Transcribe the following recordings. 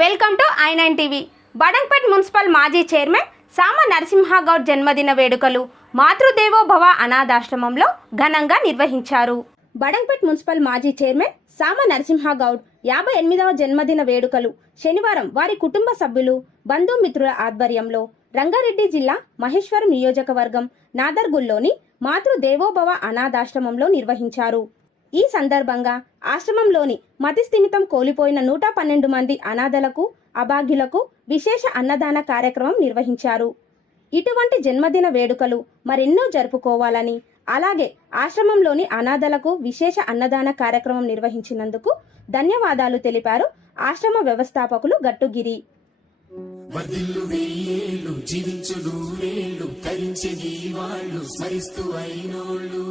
Welcome to I nine TV. Badangpet municipal మాజీ chairman Sama Narasimha Goud జన్మదిన వేడుకలు మాతృదేవో భవ అనాథాశ్రమంలో ఘనంగా నిర్వహించారు. బడంగ్పేట్ మున్సిపల్ మాజీ చైర్మన్ సామ నరసింహగౌడ్ 58వ జన్మదిన వేడుకలు శనివారం వారి కుటుంబ సభ్యులు, బంధుమిత్రుల ఆధ్వర్యంలో రంగారెడ్డి జిల్లా మహేశ్వరం నియోజకవర్గం నాదర్గుల్లోని మాతృదేవోభవ అనాథాశ్రమంలో నిర్వహించారు. ఈ సందర్భంగా ఆశ్రమంలోని మతిస్థిమితం కోల్పోయిన 112 మంది అనాథలకు, అభాగ్యులకు విశేష అన్నదాన కార్యక్రమం నిర్వహించారు. ఇటువంటి జన్మదిన వేడుకలు మరెన్నో జరుపుకోవాలని, అలాగే ఆశ్రమంలోని అనాథలకు విశేష అన్నదాన కార్యక్రమం నిర్వహించినందుకు ధన్యవాదాలు తెలిపారు ఆశ్రమ వ్యవస్థాపకులు గట్టుగిరి. వర్ధిల్లు వెయ్యేళ్ళు జీవించు నూరేళ్ళు తరించి వాళ్ళు స్మరిస్తూ అయినోళ్ళు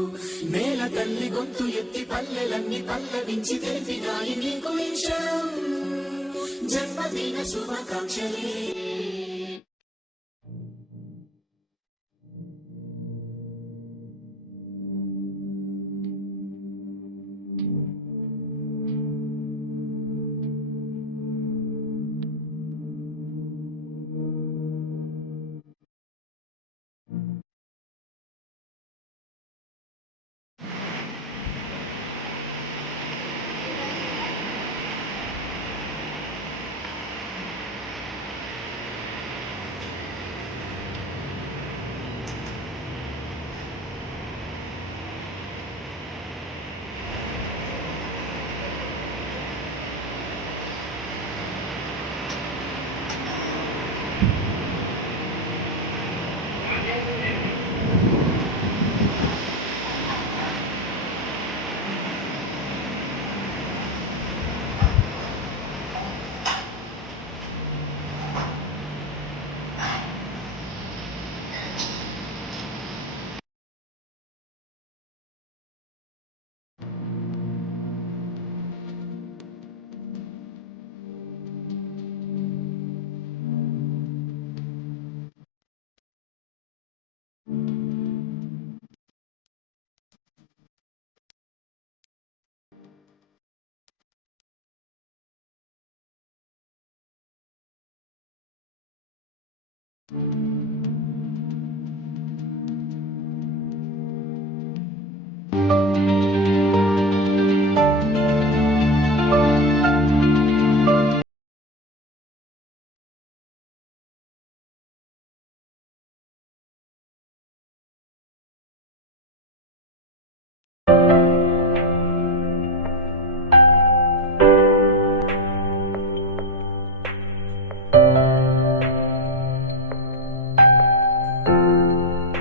నేల తల్లి గొంతు ఎత్తి పల్లెలన్నీ పల్లవించి తెలిపినాయి నీకు జన్మదిన శుభాకాంక్షలే.